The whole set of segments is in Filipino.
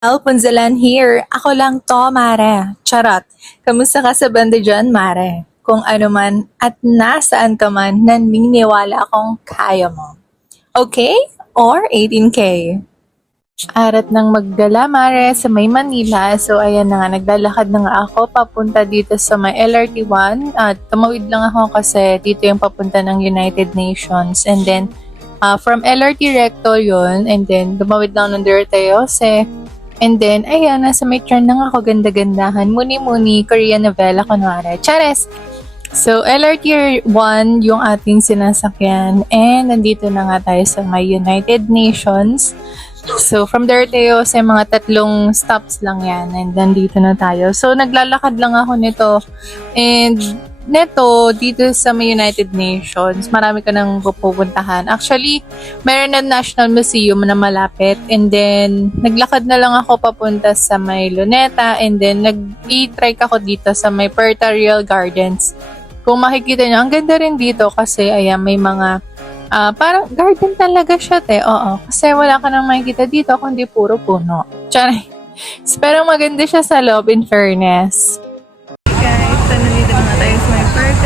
Punzalan here. Ako lang to, Mare. Charot. Kamusta ka sa banda dyan, Mare? Kung ano man at nasaan ka man, naniniwala akong kaya mo. Okay? Or 18K? Arat ng Magdala, Mare, sa may Manila. So, ayan na nga, naglalakad na nga ako papunta dito sa may LRT1. At tumawid lang ako kasi dito yung papunta ng United Nations. And then, from LRT Recto yun. And then, tumawid lang ng Duarte Jose. And then, ayan, nasa may turn lang ako, ganda-gandahan. Muni-muni, Korean novela, kunwari. Chares! So, LRT 1 yung ating sinasakyan. And nandito na nga tayo sa may United Nations. So, from there tayo sa mga 3 stops lang yan. And nandito na tayo. So, naglalakad lang ako nito. And neto, dito sa may United Nations, marami ka nang pupuntahan. Actually, meron na National Museum na malapit. And then, naglakad na lang ako papunta sa may Luneta. And then, nag-i-trike ako dito sa may Puerto Gardens. Kung makikita nyo, ang ganda rin dito kasi, ayan, may mga parang garden talaga siya, te. Oo, kasi wala ka nang makikita dito kundi puro puno. Charay. Pero maganda siya sa loob, in fairness. Guys, so nandito na tayo sa may Puerto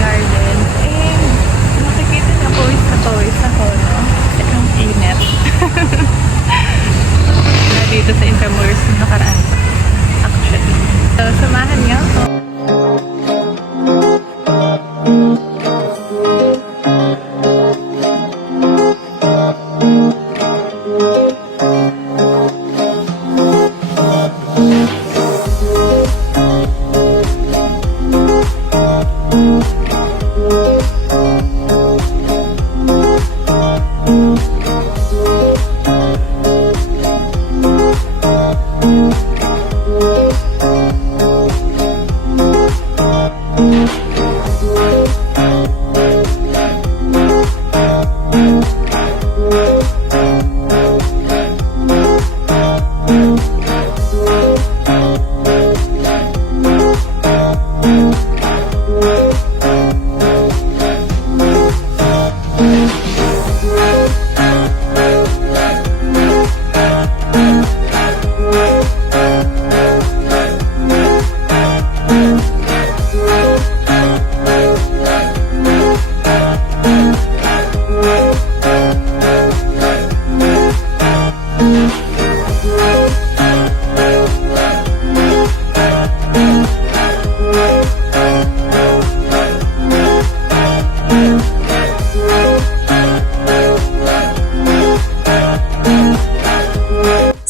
Garden. And makikita na pawis ako, no? Ang init. Dito sa Intramuros na nakaraan. Actually. So, samahan niyo ako.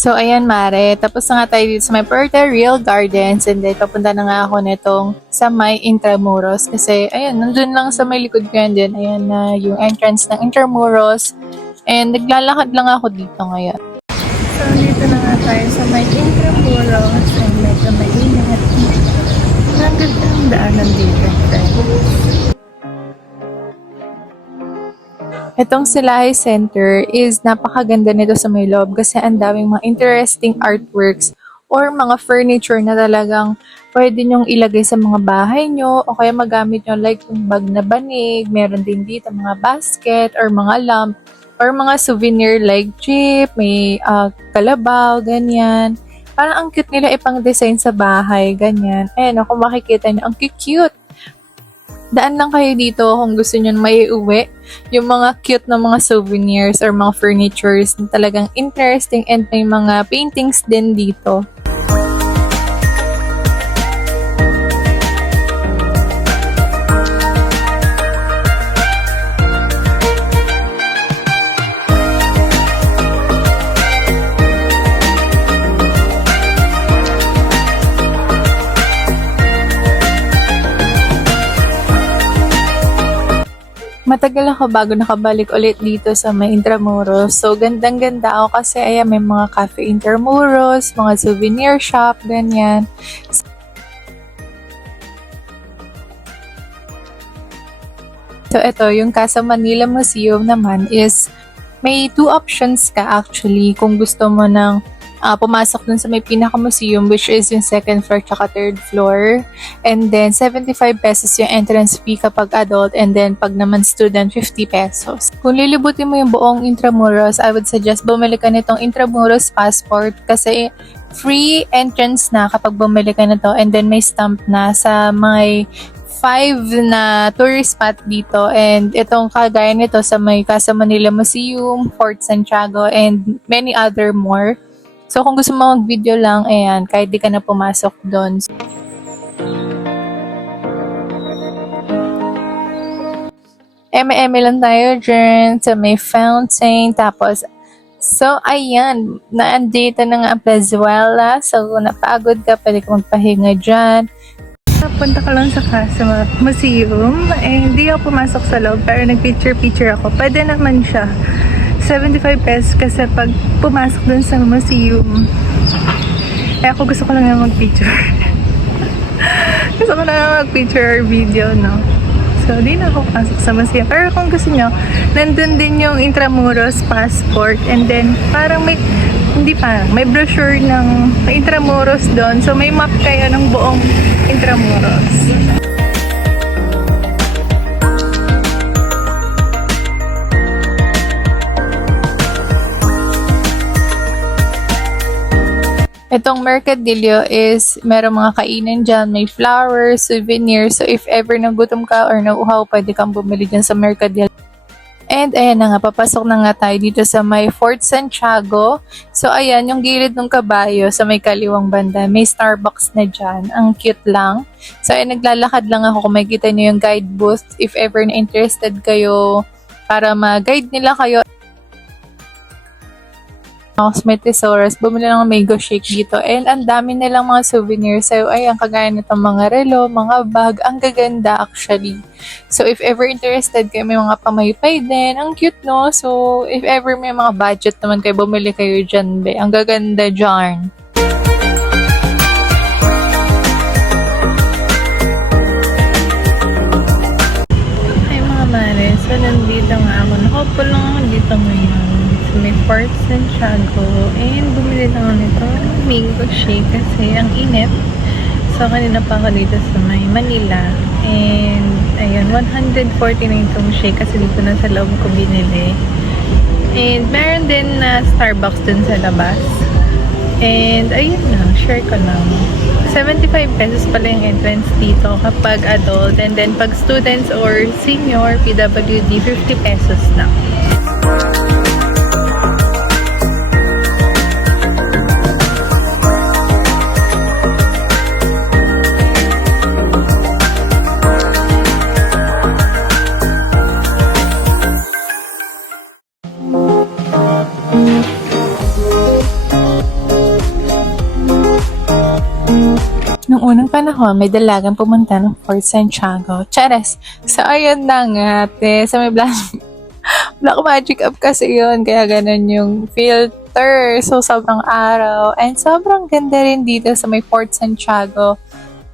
So, ayan, Mare. Tapos na nga tayo dito sa may Puerto Gardens. And then, papunta na nga ako nitong sa may Intramuros. Kasi, ayan, nandun lang sa may likod ko yan din. Ayan na yung entrance ng Intramuros. And, naglalakad lang ako dito ngayon. So, dito na nga tayo sa may Intramuros. And medyo mainit. Nagandang daanan dito. Itong Silahay Center is napakaganda nito sa may loob kasi ang daming mga interesting artworks or mga furniture na talagang pwede nyong ilagay sa mga bahay nyo o kaya magamit nyo like yung bag na banig, meron din dito mga basket or mga lamp or mga souvenir like jeep, may kalabaw, ganyan. Parang ang cute nila ipang-design sa bahay, ganyan. Ayan, kung makikita nyo, ang cute. Daan lang kayo dito kung gusto nyo may uwi yung mga cute na mga souvenirs or mga furnitures na talagang interesting and may mga paintings din dito. Matagal ako bago nakabalik ulit dito sa may Intramuros. So, gandang-ganda ako kasi ayan, may mga cafe Intramuros, mga souvenir shop, ganyan. So, ito, yung Casa Manila Museum naman is may 2 options ka actually kung gusto mo ng pumasok dun sa may pinaka-museum, which is yung second floor tsaka third floor. And then, 75 pesos yung entrance fee kapag adult, and then pag naman student, 50 pesos. Kung lilibutin mo yung buong Intramuros, I would suggest bumili ka nitong Intramuros Passport kasi free entrance na kapag bumili ka nito, and then may stamp na sa may 5 na tourist spot dito, and itong kagaya nito sa may Casa Manila Museum, Fort Santiago, and many other more. So kung gusto mo mag-video lang, ayan, kahit di ka na pumasok doon. Eme-eme lang tayo dyan sa may fountain, tapos so ayan, naandito na nga ang Plazuela. So kung napagod ka, pwede ka magpahinga dyan. Punta ka lang sa Casa Museum, eh hindi ako pumasok sa loob pero nag-picture ako. Pwede naman siya. 75 pesos kasi pag pumasok dun sa museum, eh ako gusto ko lang na mag-picture. Gusto ko lang na mag-picture or video, no? So, di na ako pasok sa museum. Pero kung gusto nyo, nandun din yung Intramuros Passport, and then parang may may brochure ng Intramuros doon. So, may map kayo ng buong Intramuros. Itong Mercadillo is merong mga kainan dyan, may flowers, souvenirs. So, if ever nagutom ka or nauuhaw, pwede kang bumili dyan sa Mercadillo. And ayan na nga, papasok na nga tayo dito sa may Fort Santiago. So ayan, yung gilid ng kabayo sa may kaliwang banda, may Starbucks na dyan. Ang cute lang. So ayan, naglalakad lang ako kung makikita nyo yung guide booth. If ever na interested kayo para ma-guide nila kayo sa may Tesoros, bumili lang ng mango shake dito. And ang dami nilang mga souvenirs. So, ayan, kagaya nitong mga relo, mga bag. Ang gaganda actually. So, if ever interested kayo, may mga pamaypay din. Ang cute, no? So, if ever may mga budget naman kayo, bumili kayo dyan, be. Ang gaganda dyan. Hi mga mare. So, nandito nga ako. Nakaupo lang ako dito ngayon. May Fort Santiago, and bumili lang ako nito mango shake kasi ang init. So kanina pa ako dito sa may Manila, and ayun, 149 itong shake kasi dito na sa loob ko binili. And meron din na Starbucks dun sa labas, and ayun lang, share ko lang. 75 pesos pala yung entrance dito kapag adult, and then pag students or senior PWD, 50 pesos na. Noong unang panahon, may dalagang pumunta ng Fort Santiago. Chares! So, ayun na nga, sa may Black Magic Up kasi yun, kaya ganun yung filter. So, sobrang araw. And sobrang ganda rin dito sa may Fort Santiago.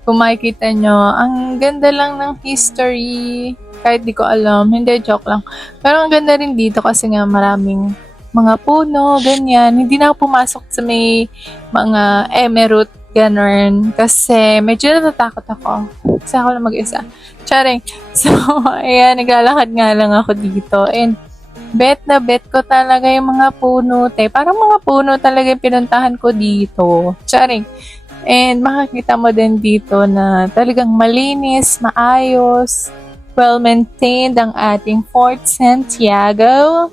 Kung makikita nyo, ang ganda lang ng history. Kahit di ko alam, hindi, joke lang. Pero ang ganda rin dito kasi nga maraming mga puno, ganyan. Hindi na ako pumasok sa may mga emerald ganun. Kasi medyo natatakot ako. Kasi ako lang mag-isa. Charing. So, ayan, naglalakad nga lang ako dito. And bet na bet ko talaga yung mga puno, te. Parang mga puno talaga yung pinuntahan ko dito. Charing. And makikita mo din dito na talagang malinis, maayos, well-maintained ang ating Fort Santiago.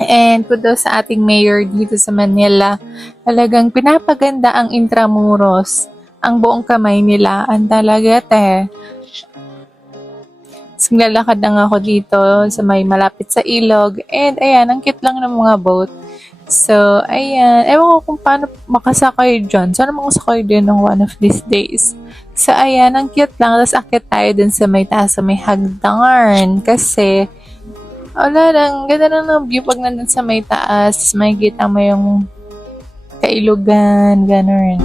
And kudos sa ating mayor dito sa Manila. Talagang pinapaganda ang Intramuros. Ang buong kamay nila. Ang talaga, te. Naglalakad lang ako dito sa may malapit sa ilog. And ayan, ang cute lang ng mga boat. So, ayan. Ewan ko kung paano makasakay dyan. Sana makasakay din ng one of these days. So, ayan. Ang cute lang. Tapos akit tayo dun sa may taas, sa may hagdangan. Kasi, wala lang, ganda lang ng view pag nandun sa may taas. Makikita mo yung kailugan, gano'n.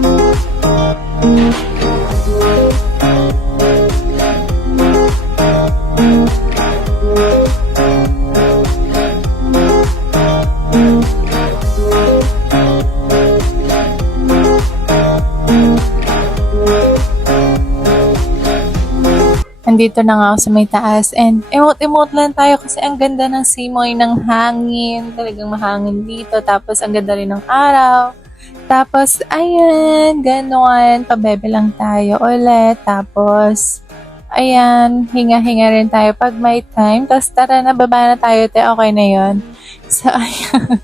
andito na nga ako sa may taas and emote-emote lang tayo kasi ang ganda ng simoy ng hangin. Talagang mahangin dito. Tapos ang ganda rin ng araw. Tapos, ayan, ganon. Pabebe lang tayo ulit. Tapos, ayan, hinga-hinga rin tayo pag may time. Tapos, tara na, baba na tayo. Te, okay na yon. So, ayan.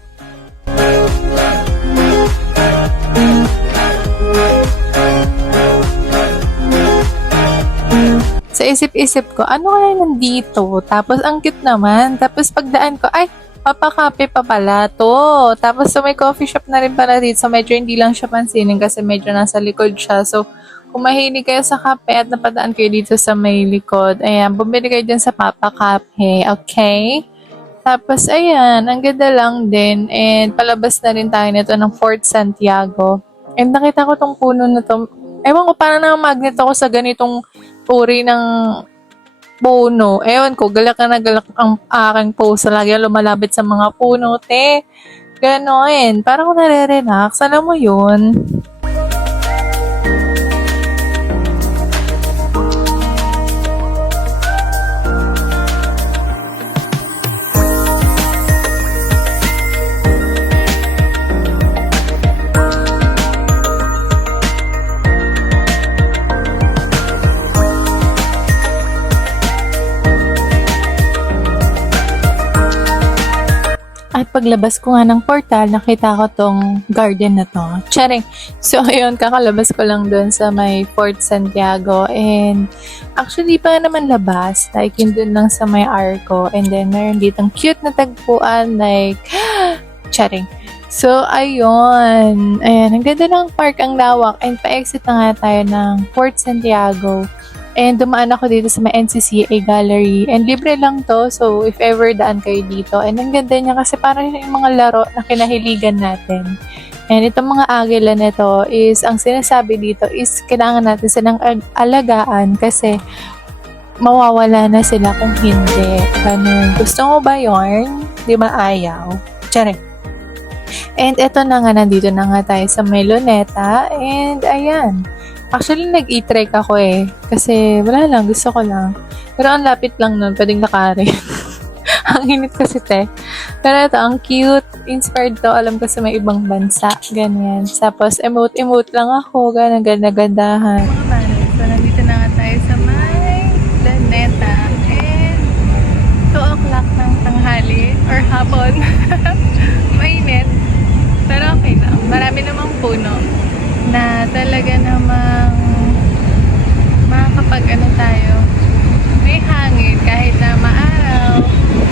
Sa isip-isip ko, ano kaya nandito? Tapos, ang cute naman. Tapos, pagdaan ko, ay, papakape pa pala to. Tapos, so may coffee shop na rin pala dito. So, medyo hindi lang siya pansinin kasi medyo nasa likod siya. So, kung mahilig kayo sa kape at napadaan kayo dito sa may likod, ayan, bumili kayo dyan sa Papa Cafe. Okay? Tapos, ayan, ang ganda lang din. And, palabas na rin tayo nito ng Fort Santiago. And, nakita ko tong puno na to. Ewan ko, parang na-magnet ako sa ganitong uri ng puno. Ewan ko, galak na galak ang aking puso. Lagi lumalapit sa mga puno, te. Ganon. Parang ako nare-relax. Alam mo yun? At paglabas ko nga ng portal, nakita ko tong garden na to. Charing. So, ayun, kakalabas ko lang doon sa may Fort Santiago. And, actually, pa naman labas. Like, yun doon lang sa may Arco. And then, meron ditong cute na tagpuan. Like, charing. So, ayun. Ayan, ang ganda ng park, ang lawak. And, pa-exit na nga tayo ng Fort Santiago. And dumaan ako dito sa may NCCA Gallery. And libre lang to. So, if ever daan kayo dito. And ang ganda niya kasi parang yung mga laro na kinahiligan natin. And itong mga agila nito is, ang sinasabi dito is kailangan natin silang alagaan kasi mawawala na sila kung hindi. Ganun. Gusto mo ba yun? Di ba ayaw? Tsare. And ito na nga, nandito na nga tayo sa may Luneta. And ayan. Actually, nag-e-trek ako eh. Kasi, wala lang. Gusto ko lang. Pero ang lapit lang nun. Pwedeng lakarin. Ang init kasi, te. Pero ito, ang cute. Inspired to. Alam ko sa may ibang bansa. Ganyan. Tapos, emote-emote lang ako. Ganda-gandahan. Mga banis. So, nandito na nga tayo sa may Luneta. And, 2 o'clock ng tanghali. Or hapon. Mainit. Pero okay lang. Marami namang puno na talaga namang makakapag tayo. May hangin kahit na maaraw,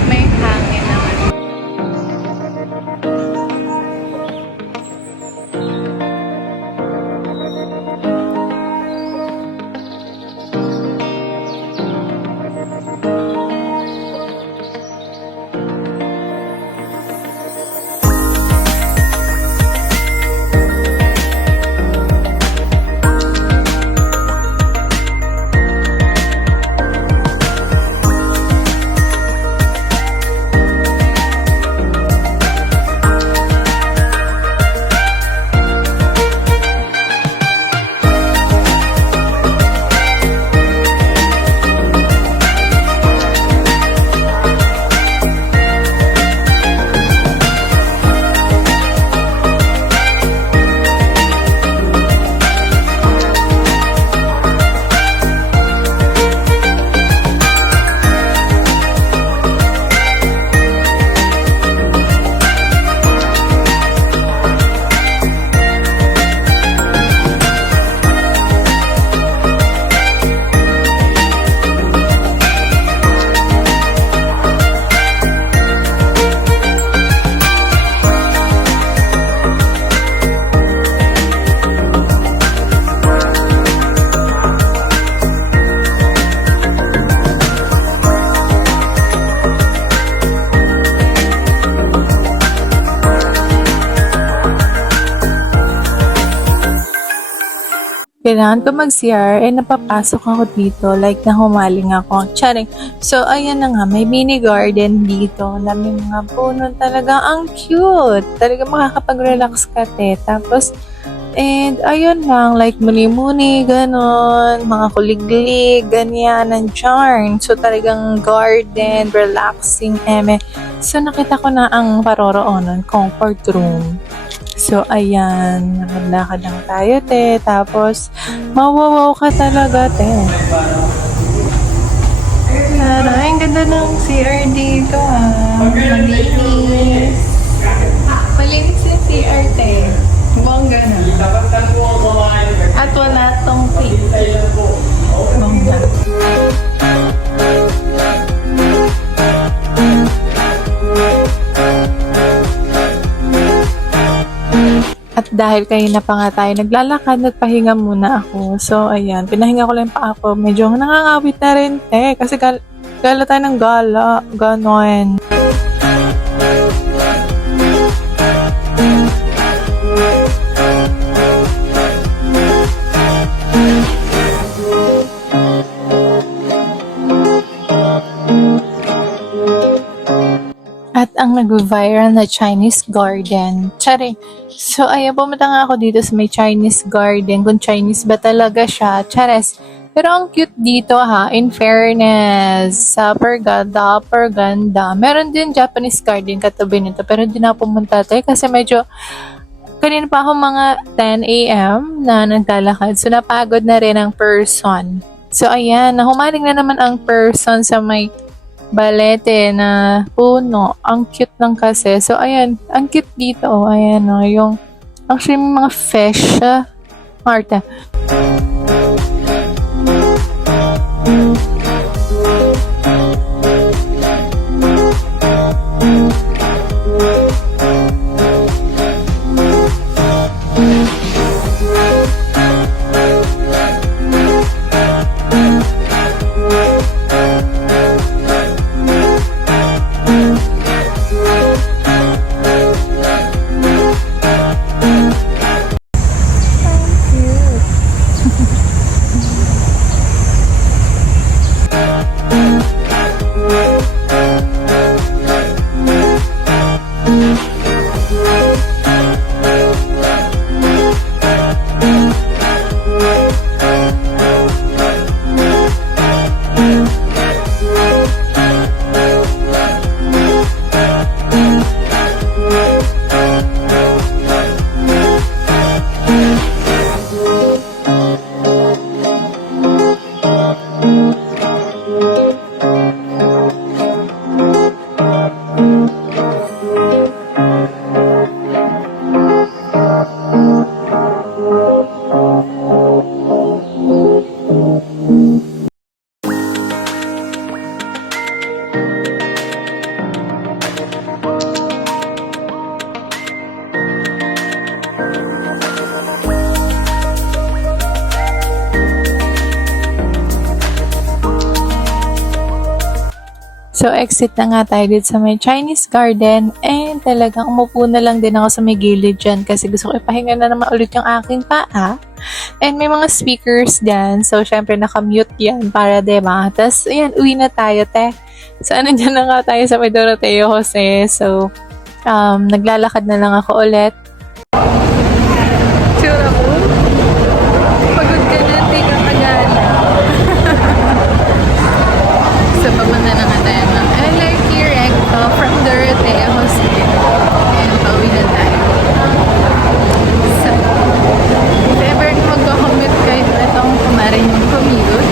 may hangin naman. Kailangan ko mag-CR, napapasok ako dito, like na humaling ako. Charing. So, ayan na nga, may mini garden dito, na may mga puno talaga, ang cute. Talaga makakapag-relax ka, te. Tapos, And ayun lang, like muni-muni, ganon, mga kuliglig, ganyan, ng charm. So talagang garden, relaxing, eme. So nakita ko na ang paroroonan, comfort room. So ayan, lakad-lakad lang tayo, te. Tapos, mawawaw ka talaga, te. Tara, ang ganda ng CR dito, malinis. Malinis yung CR, te. Bongga na. At wala tong fee. Bongga. At dahil kayo na pa nga tayo naglalakad, nagpahinga muna ako. So, ayan, pinahinga ko lang pa ako. Medyo nangangawit na rin, kasi gala tayo ng gala. Ganon. At ang nag-viral na Chinese garden. Tsari. So, ayan, pumunta nga ako dito sa may Chinese garden. Kung Chinese ba talaga siya. Chares. Pero ang cute dito ha, in fairness. Super ganda, super ganda. Meron din Japanese garden katabi nito. Pero hindi na pumunta tayo kasi medyo kanina pa ako mga 10 a.m. na naglalakad. So, napagod na rin ang person. So, ayan, nahumaling na naman ang person sa may balete na puno. Ang cute lang kasi. So, ayan. Ang cute dito. Oh. Ayan, oh. Yung, actually, mga fish. Marta. So, exit na nga tayo dito sa may Chinese garden and talagang umupo na lang din ako sa may gilid dyan kasi gusto ko ipahinga na naman ulit yung aking paa. And may mga speakers dyan. So, syempre nakamute yan para diba. Tapos, ayan, uwi na tayo, te. So, dyan na nga tayo sa may Doroteo Jose. So, naglalakad na lang ako ulit. Tsura ko. Pagod ka na, di ka kagana. So, pamanda na nga tayo ng LRT Recto from Doroteo Jose. And pauwi na tayo. So, if ever magkakommit kayo na itong kumarin yung commute,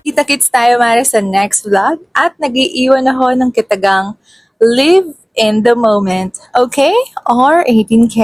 kita-kits tayo mare sa next vlog at nag-iiwan ako ng kitagang live in the moment, okay? Or 18K.